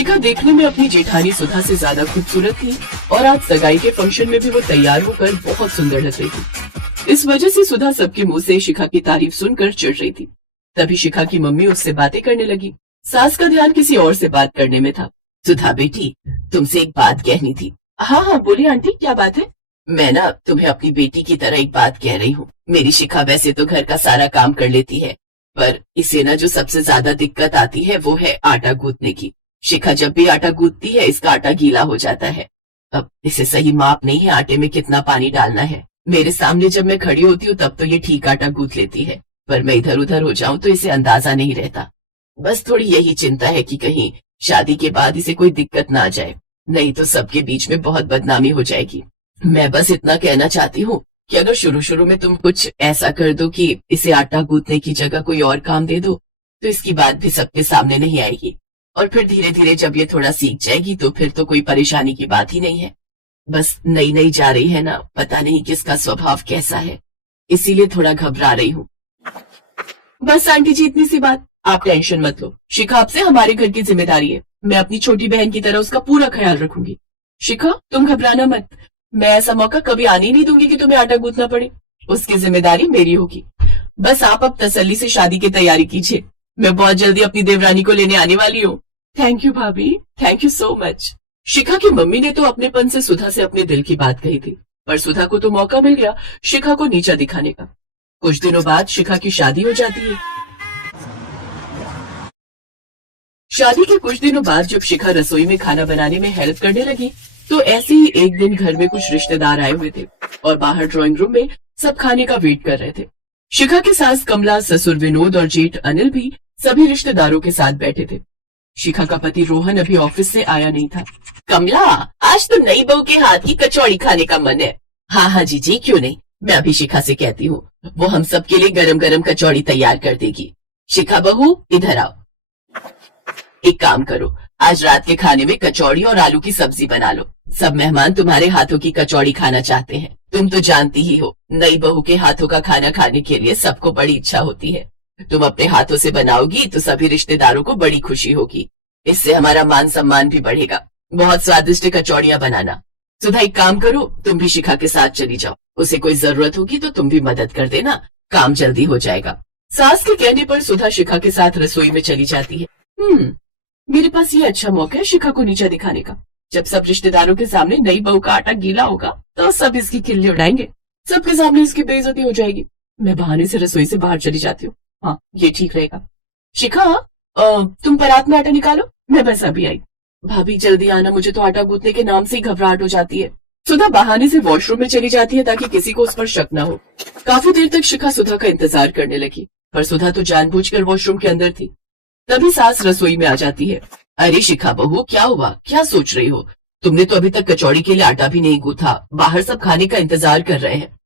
शिखा देखने में अपनी जेठानी सुधा से ज्यादा खूबसूरत थी और आज सगाई के फंक्शन में भी वो तैयार होकर बहुत सुंदर लग रही थी। इस वजह से सुधा सबके मुंह से शिखा की तारीफ सुनकर चिढ़ रही थी। तभी शिखा की मम्मी उससे बातें करने लगी। सास का ध्यान किसी और से बात करने में था। सुधा बेटी, तुमसे एक बात कहनी थी। हाँ हाँ बोलिए आंटी, क्या बात है? मैं ना तुम्हें अपनी बेटी की तरह एक बात कह रही हूँ। मेरी शिखा वैसे तो घर का सारा काम कर लेती है, पर इसे ना जो सबसे ज्यादा दिक्कत आती है वो है आटा गूंथने की। शिखा जब भी आटा गूंथती है इसका आटा गीला हो जाता है। अब इसे सही माप नहीं है आटे में कितना पानी डालना है। मेरे सामने जब मैं खड़ी होती हूँ तब तो ये ठीक आटा गूंथ लेती है, पर मैं इधर उधर हो जाऊं तो इसे अंदाजा नहीं रहता। बस थोड़ी यही चिंता है कि कहीं शादी के बाद इसे कोई दिक्कत ना आ जाए, नहीं तो सबके बीच में बहुत बदनामी हो जाएगी। मैं बस इतना कहना चाहती हूँ कि अगर शुरू शुरू में तुम कुछ ऐसा कर दो कि इसे आटा गूंथने की जगह कोई और काम दे दो, तो इसकी बात भी सबके सामने नहीं आएगी। और फिर धीरे धीरे जब ये थोड़ा सीख जाएगी तो फिर तो कोई परेशानी की बात ही नहीं है। बस नई नई जा रही है ना, पता नहीं किसका स्वभाव कैसा है, इसीलिए थोड़ा घबरा रही हूँ। बस आंटी जी इतनी सी बात, आप टेंशन मत लो। शिखा आपसे हमारे घर की जिम्मेदारी है, मैं अपनी छोटी बहन की तरह उसका पूरा ख्याल रखूंगी। शिखा तुम घबराना मत, मैं ऐसा मौका कभी आने ही नहीं दूंगी कि तुम्हें आटा गूंथना पड़े। उसकी जिम्मेदारी मेरी होगी। बस आप अब तसल्ली से शादी की तैयारी कीजिए, मैं बहुत जल्दी अपनी देवरानी को लेने आने वाली हूँ। थैंक यू भाभी, थैंक यू सो मच। शिखा की मम्मी ने तो अपनेपन से सुधा से अपने दिल की बात कही थी, पर सुधा को तो मौका मिल गया शिखा को नीचा दिखाने का। कुछ दिनों बाद शिखा की शादी हो जाती है। शादी के कुछ दिनों बाद जब शिखा रसोई में खाना बनाने में हेल्प करने लगी तो ऐसे ही एक दिन घर में कुछ रिश्तेदार आए हुए थे और बाहर ड्राइंग रूम में सब खाने का वेट कर रहे थे। शिखा के सास कमला, ससुर विनोद और जेठ अनिल भी सभी रिश्तेदारों के साथ बैठे थे। शिखा का पति रोहन अभी ऑफिस से आया नहीं था। कमला, आज तो नई बहू के हाथ की कचौड़ी खाने का मन है। हाँ हाँ जीजी, क्यों नहीं, मैं अभी शिखा से कहती हूँ, वो हम सब के लिए गरम गरम कचौड़ी तैयार कर देगी। शिखा बहू इधर आओ, एक काम करो, आज रात के खाने में कचौड़ी और आलू की सब्जी बना लो। सब मेहमान तुम्हारे हाथों की कचौड़ी खाना चाहते हैं। तुम तो जानती ही हो, नई बहू के हाथों का खाना खाने के लिए सबको बड़ी इच्छा होती है। तुम अपने हाथों से बनाओगी तो सभी रिश्तेदारों को बड़ी खुशी होगी, इससे हमारा मान सम्मान भी बढ़ेगा। बहुत स्वादिष्ट कचौड़ियाँ बनाना। सुधा एक काम करो, तुम भी शिखा के साथ चली जाओ, उसे कोई जरूरत होगी तो तुम भी मदद कर देना, काम जल्दी हो जाएगा। सास के कहने पर सुधा शिखा के साथ रसोई में चली जाती है। मेरे पास ये अच्छा मौका है शिखा को नीचा दिखाने का। जब सब रिश्तेदारों के सामने नई बहू का आटा गीला होगा तो सब इसकी खिल्ली उड़ाएंगे, सबके सामने इसकी बेइज्जती हो जाएगी। मैं बहाने से रसोई से बाहर चली जाती हूँ। हाँ, ये ठीक रहेगा। शिखा, तुम परात में आटा निकालो, मैं बस अभी आई। भाभी जल्दी आना, मुझे तो आटा गूंथने के नाम से ही घबराहट हो जाती है। सुधा बहाने से वॉशरूम में चली जाती है ताकि किसी को उस पर शक न हो। काफी देर तक शिखा सुधा का इंतजार करने लगी, पर सुधा तो जानबूझकर वॉशरूम के अंदर थी। तभी सास रसोई में आ जाती है। अरे शिखा बहू, क्या हुआ, क्या सोच रही हो? तुमने तो अभी तक कचौड़ी के लिए आटा भी नहीं गूंथा, बाहर सब खाने का इंतजार कर रहे हैं।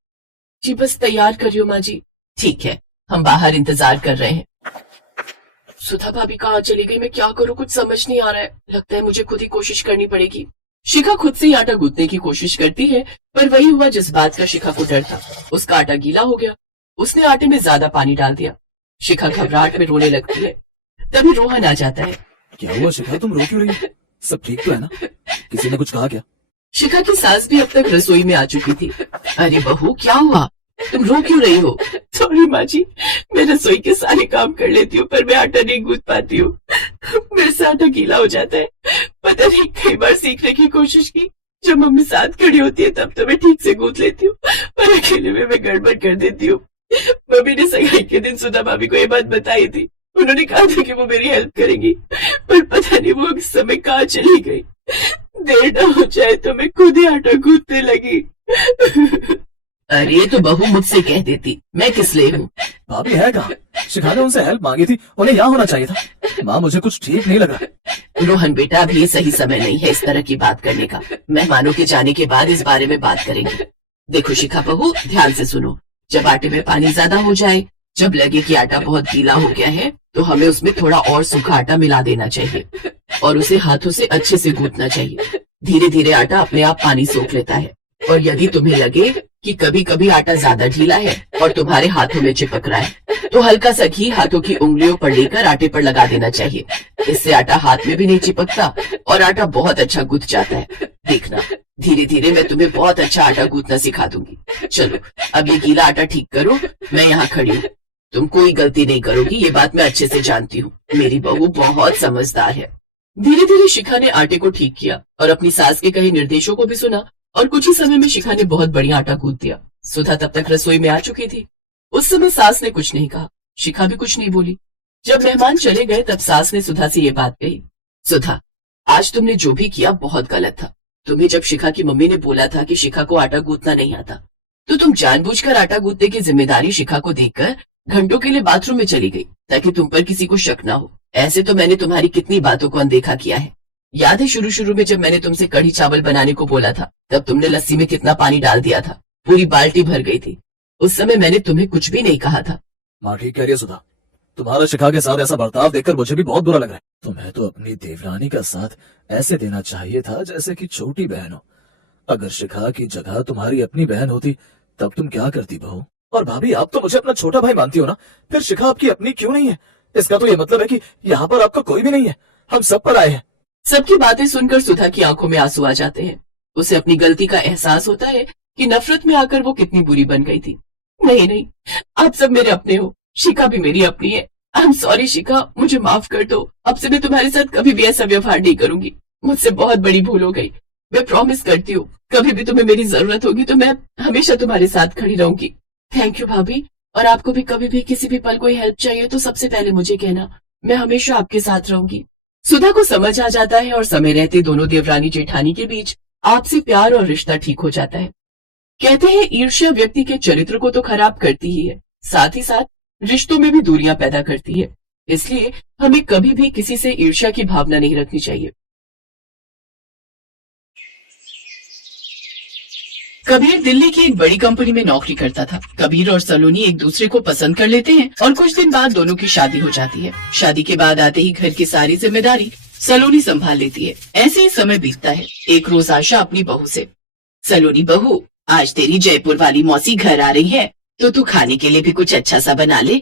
जी बस तैयार कर रही हो माँ जी। ठीक है, हम बाहर इंतजार कर रहे हैं। सुधा भाभी कहाँ चली गई, मैं क्या करूँ, कुछ समझ नहीं आ रहा है। लगता है मुझे खुद ही कोशिश करनी पड़ेगी। शिखा खुद से ही आटा गूंथने की कोशिश करती है, पर वही हुआ जिस बात का शिखा को डर था। उसका आटा गीला हो गया। उसने आटे में ज्यादा पानी डाल दिया। शिखा घबराहट में रोने लगती है। तभी रोहन आ जाता है। क्या हुआ शिखा, तुम रो क्यों रही हो? सब ठीक तो है ना? किसी ने कुछ कहा क्या? शिखा की सास भी अब तक रसोई में आ चुकी थी। अरे बहू, क्या हुआ, तुम रो क्यों रही हो? सॉरी माँ जी, मैं रसोई के सारे काम कर लेती हूँ पर मैं आटा नहीं गूंथ पाती हूँ। मेरे से आटा गीला हो जाता है। पता नहीं, कई बार सीखने की कोशिश की, जब मम्मी साथ खड़ी होती है तब तो मैं ठीक से गूंथ लेती हूँ, पर अकेले में मैं गड़बड़ कर देती हूँ। मम्मी ने सगाई के दिन सुधा भाभी को ये बात बताई थी। उन्होंने कहा था कि वो मेरी हेल्प करेंगी, पर पता नहीं वो इस समय कहाँ चली गई। देर न हो जाए तो मैं खुद ही आटा गूंथने लगी। अरे तो बहू मुझसे कह देती, मैं किस लिए हूँ? भाभी है कहाँ? शिखा ने उनसे हेल्प मांगी थी, उन्हें यहाँ होना चाहिए था। माँ मुझे कुछ ठीक नहीं लगा। रोहन बेटा, अभी ये सही समय नहीं है इस तरह की बात करने का। मेहमानों के जाने के बाद इस बारे में बात करेंगे। देखो शिखा बहू, ध्यान से सुनो। जब आटे में पानी ज्यादा हो जाए, जब लगे कि आटा बहुत गीला हो गया है, तो हमें उसमें थोड़ा और सूखा आटा मिला देना चाहिए और उसे हाथों से अच्छे से गूंथना चाहिए। धीरे धीरे आटा अपने आप पानी सोख लेता है। और यदि तुम्हें लगे कि कभी कभी आटा ज्यादा ढीला है और तुम्हारे हाथों में चिपक रहा है, तो हल्का सा घी हाथों की उंगलियों पर लेकर आटे पर लगा देना चाहिए। इससे आटा हाथ में भी नहीं चिपकता और आटा बहुत अच्छा गूंथ जाता है। देखना, धीरे धीरे मैं तुम्हें बहुत अच्छा आटा गूंथना सिखा दूंगी। चलो अब ये गीला आटा ठीक करो, मैं यहाँ खड़ी हूँ। तुम कोई गलती नहीं करोगी, ये बात मैं अच्छे से जानती हूँ। मेरी बहू बहुत समझदार है। धीरे धीरे शिखा ने आटे को ठीक किया और अपनी सास के कहे निर्देशों को भी सुना और कुछ ही समय में शिखा ने बहुत बढ़िया आटा गूंथ दिया। सुधा तब तक रसोई में आ चुकी थी। उस समय सास ने कुछ नहीं कहा, शिखा भी कुछ नहीं बोली। जब मेहमान चले गए तब सास ने सुधा से ये बात कही, सुधा, आज तुमने जो भी किया बहुत गलत था। तुम्हें जब शिखा की मम्मी ने बोला था कि शिखा को आटा गूंथना नहीं आता, तो तुम जानबूझकर आटा गूंथने की जिम्मेदारी शिखा को देकर घंटों के लिए बाथरूम में चली गई ताकि तुम पर किसी को शक ना हो। ऐसे तो मैंने तुम्हारी कितनी बातों को अनदेखा किया है। याद है शुरू शुरू में जब मैंने तुमसे कढ़ी चावल बनाने को बोला था, तब तुमने लस्सी में कितना पानी डाल दिया था, पूरी बाल्टी भर गई थी। उस समय मैंने तुम्हें कुछ भी नहीं कहा था। माँ ठीक कह रही है सुधा, तुम्हारा शिखा के साथ ऐसा बर्ताव देखकर मुझे भी बहुत बुरा लग रहा है। तुम्हें तो अपनी देवरानी का साथ ऐसे देना चाहिए था जैसे कि छोटी बहन हो। अगर शिखा की जगह तुम्हारी अपनी बहन होती तब तुम क्या करती बहू? और भाभी, आप तो मुझे अपना छोटा भाई मानती हो ना, फिर शिखा आपकी अपनी क्यों नहीं है? इसका तो ये मतलब है कि यहाँ पर आपका कोई भी नहीं है, हम सब पर आए हैं। सबकी बातें सुनकर सुधा की आंखों में आंसू आ जाते हैं। उसे अपनी गलती का एहसास होता है कि नफरत में आकर वो कितनी बुरी बन गई थी। नहीं नहीं, आप सब मेरे अपने हो, शिखा भी मेरी अपनी है। आई एम सॉरी शिखा, मुझे माफ कर दो। अब से मैं तुम्हारे साथ कभी भी ऐसा व्यवहार नहीं करूंगी। मुझसे बहुत बड़ी भूल हो गई। मैं प्रॉमिस करती हूँ, कभी भी तुम्हें मेरी जरूरत होगी तो मैं हमेशा तुम्हारे साथ खड़ी रहूंगी। थैंक यू भाभी, और आपको भी कभी भी किसी भी पल कोई हेल्प चाहिए तो सबसे पहले मुझे कहना, मैं हमेशा आपके साथ रहूंगी। सुधा को समझ आ जाता है और समय रहते दोनों देवरानी जेठानी के बीच आपसी प्यार और रिश्ता ठीक हो जाता है। कहते हैं ईर्ष्या व्यक्ति के चरित्र को तो खराब करती ही है, साथ ही साथ रिश्तों में भी दूरियां पैदा करती है। इसलिए हमें कभी भी किसी से ईर्ष्या की भावना नहीं रखनी चाहिए। कबीर दिल्ली की एक बड़ी कंपनी में नौकरी करता था। कबीर और सलोनी एक दूसरे को पसंद कर लेते हैं और कुछ दिन बाद दोनों की शादी हो जाती है। शादी के बाद आते ही घर की सारी जिम्मेदारी सलोनी संभाल लेती है। ऐसे ही समय बीतता है। एक रोज आशा अपनी बहू से, सलोनी बहू, आज तेरी जयपुर वाली मौसी घर आ रही है, तो तू खाने के लिए भी कुछ अच्छा सा बना ले।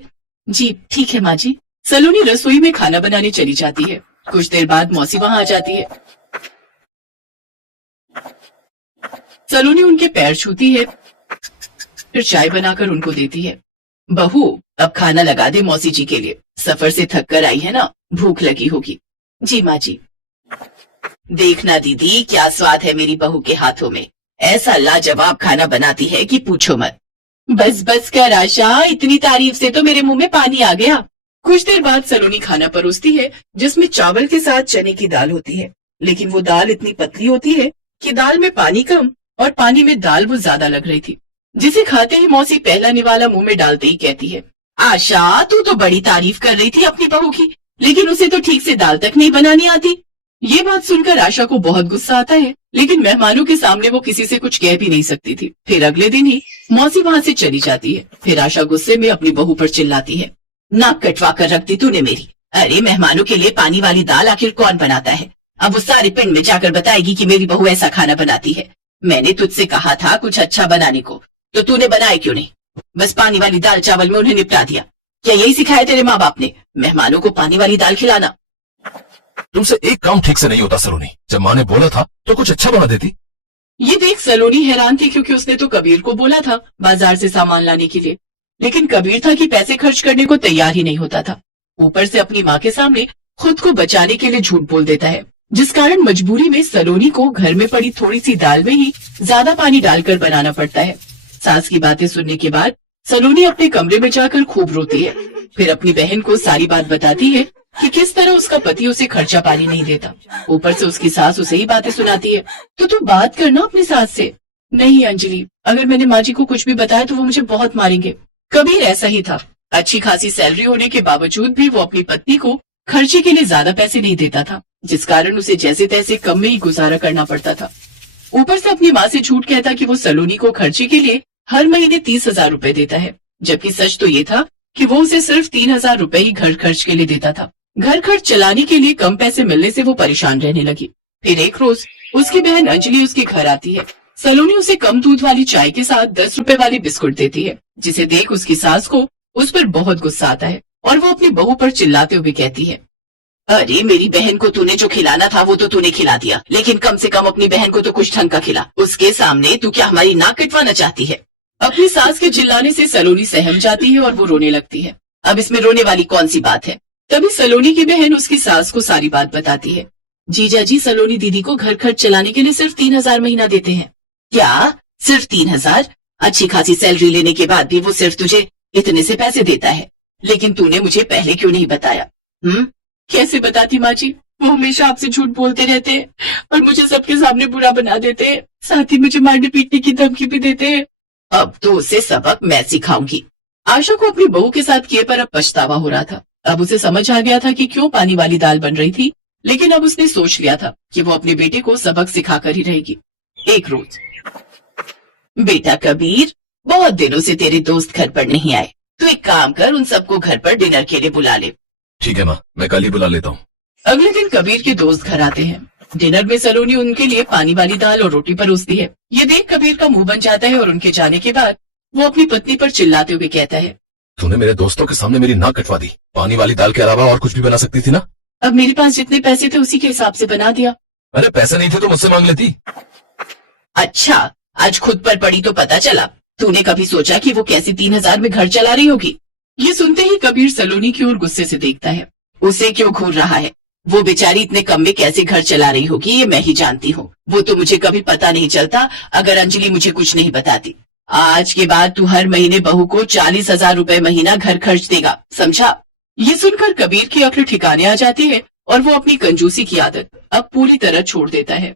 जी ठीक है माँ जी। सलोनी रसोई में खाना बनाने चली जाती है। कुछ देर बाद मौसी वहाँ आ जाती है। सलोनी उनके पैर छूती है, फिर चाय बनाकर उनको देती है। बहू, अब खाना लगा दे मौसी जी के लिए, सफर से थक कर आई है ना, भूख लगी होगी। जी माँ जी। देखना दीदी, क्या स्वाद है मेरी बहू के हाथों में, ऐसा लाजवाब खाना बनाती है कि पूछो मत। बस बस कर आशा, इतनी तारीफ से तो मेरे मुंह में पानी आ गया। कुछ देर बाद सलोनी खाना परोसती है जिसमें चावल के साथ चने की दाल होती है, लेकिन वो दाल इतनी पतली होती है कि दाल में पानी कम और पानी में दाल वो ज्यादा लग रही थी, जिसे खाते ही मौसी पहला निवाला मुंह में डालते ही कहती है, आशा तू तो बड़ी तारीफ कर रही थी अपनी बहू की, लेकिन उसे तो ठीक से दाल तक नहीं बनानी आती। ये बात सुनकर आशा को बहुत गुस्सा आता है, लेकिन मेहमानों के सामने वो किसी से कुछ कह भी नहीं सकती थी। फिर अगले दिन ही मौसी वहाँ से चली जाती है। फिर आशा गुस्से में अपनी बहू पर चिल्लाती है, नाक कटवा कर रख दी तूने मेरी। अरे मेहमानों के लिए पानी वाली दाल आखिर कौन बनाता है? अब वो सारे पिंड में जाकर बताएगी कि मेरी बहू ऐसा खाना बनाती है। मैंने तुझसे कहा था कुछ अच्छा बनाने को, तो तूने बनाए क्यों नहीं? बस पानी वाली दाल चावल में उन्हें निपटा दिया। क्या यही सिखाया तेरे माँ बाप ने, मेहमानों को पानी वाली दाल खिलाना? तुमसे एक काम ठीक से नहीं होता सलोनी, जब माँ ने बोला था तो कुछ अच्छा बना देती। ये देख सलोनी हैरान थी, क्योंकि उसने तो कबीर को बोला था बाजार से सामान लाने के लिए, लेकिन कबीर था कि पैसे खर्च करने को तैयार ही नहीं होता था। ऊपर से अपनी माँ के सामने खुद को बचाने के लिए झूठ बोल देता है, जिस कारण मजबूरी में सलोनी को घर में पड़ी थोड़ी सी दाल में ही ज्यादा पानी डालकर बनाना पड़ता है। सास की बातें सुनने के बाद सलोनी अपने कमरे में जाकर खूब रोती है। फिर अपनी बहन को सारी बात बताती है कि किस तरह उसका पति उसे खर्चा पानी नहीं देता। ऊपर से उसकी सास उसे ही बातें सुनाती है, तो तू बात करना अपनी सास से। नहीं अंजलि, अगर मैंने माँ जी को कुछ भी बताया तो वो मुझे बहुत मारेंगे। कबीर ऐसा ही था। अच्छी खासी सैलरी होने के बावजूद भी वो अपनी पत्नी को खर्चे के लिए ज्यादा पैसे नहीं देता था, जिस कारण उसे जैसे तैसे कम में ही गुजारा करना पड़ता था। ऊपर से अपनी माँ से झूठ कहता कि वो सलोनी को खर्चे के लिए हर महीने 30,000 रुपए देता है, जबकि सच तो ये था कि वो उसे सिर्फ 3,000 रुपए ही घर खर्च के लिए देता था। घर खर्च चलाने के लिए कम पैसे मिलने से वो परेशान रहने लगी। फिर एक रोज उसकी बहन अंजलि उसके घर आती है। सलोनी उसे कम दूध वाली चाय के साथ 10 रुपए वाली बिस्कुट देती है, जिसे देख उसकी सास को उस पर बहुत गुस्सा आता है और वो अपनी बहू पर चिल्लाते हुए कहती है, अरे मेरी बहन को तूने जो खिलाना था वो तो तूने खिला दिया, लेकिन कम से कम अपनी बहन को तो कुछ ढंग का खिला। उसके सामने तू क्या हमारी नाक कटवाना चाहती है? अपनी सास के चिल्लाने से सलोनी सहम जाती है और वो रोने लगती है। अब इसमें रोने वाली कौन सी बात है? तभी सलोनी की बहन उसकी सास को सारी बात बताती है। जीजा जी, सलोनी दीदी को घर खर्च चलाने के लिए सिर्फ 3,000 महीना देते हैं। क्या? सिर्फ 3,000? अच्छी खासी सैलरी लेने के बाद भी वो सिर्फ तुझे इतने से पैसे देता है, लेकिन तूने मुझे पहले क्यों नहीं बताया? कैसे बताती माँ जी, वो हमेशा आपसे झूठ बोलते रहते हैं और मुझे सबके सामने बुरा बना देते हैं, साथ ही मुझे मारने पीटने की धमकी भी देते हैं। अब तो उसे सबक मैं सिखाऊंगी। आशा को अपनी बहू के साथ किए पर अब पछतावा हो रहा था। अब उसे समझ आ गया था कि क्यों पानी वाली दाल बन रही थी, लेकिन अब उसने सोच लिया था कि वो अपने बेटे को सबक सिखाकर ही रहेगी। एक रोज, बेटा कबीर, बहुत दिनों से तेरे दोस्त घर पर नहीं आए, तो एक काम कर, उन सबको घर पर डिनर के लिए बुला ले। ठीक है माँ, मैं कल ही बुला लेता हूँ। अगले दिन कबीर के दोस्त घर आते हैं। डिनर में सलोनी उनके लिए पानी वाली दाल और रोटी परोसती है। ये देख कबीर का मुंह बन जाता है और उनके जाने के बाद वो अपनी पत्नी पर चिल्लाते हुए कहता है, तूने मेरे दोस्तों के सामने मेरी नाक कटवा दी। पानी वाली दाल के अलावा और कुछ भी बना सकती थी ना? अब मेरे पास जितने पैसे थे उसी के हिसाब से बना दिया। अरे पैसे नहीं थे तो मुझसे मांग लेती। अच्छा, आज खुद पर पड़ी तो पता चला। तूने कभी सोचा कि वो कैसे 3,000 में घर चला रही होगी? ये सुनते ही कबीर सलोनी की ओर गुस्से से देखता है। उसे क्यों घूर रहा है? वो बेचारी इतने कम में कैसे घर चला रही होगी ये मैं ही जानती हूँ। वो तो मुझे कभी पता नहीं चलता अगर अंजलि मुझे कुछ नहीं बताती। आज के बाद तू हर महीने बहू को 40,000 रुपए महीना घर खर्च देगा, समझा? ये सुनकर कबीर की अक्ल ठिकाने आ जाती है और वो अपनी कंजूसी की आदत अब पूरी तरह छोड़ देता है।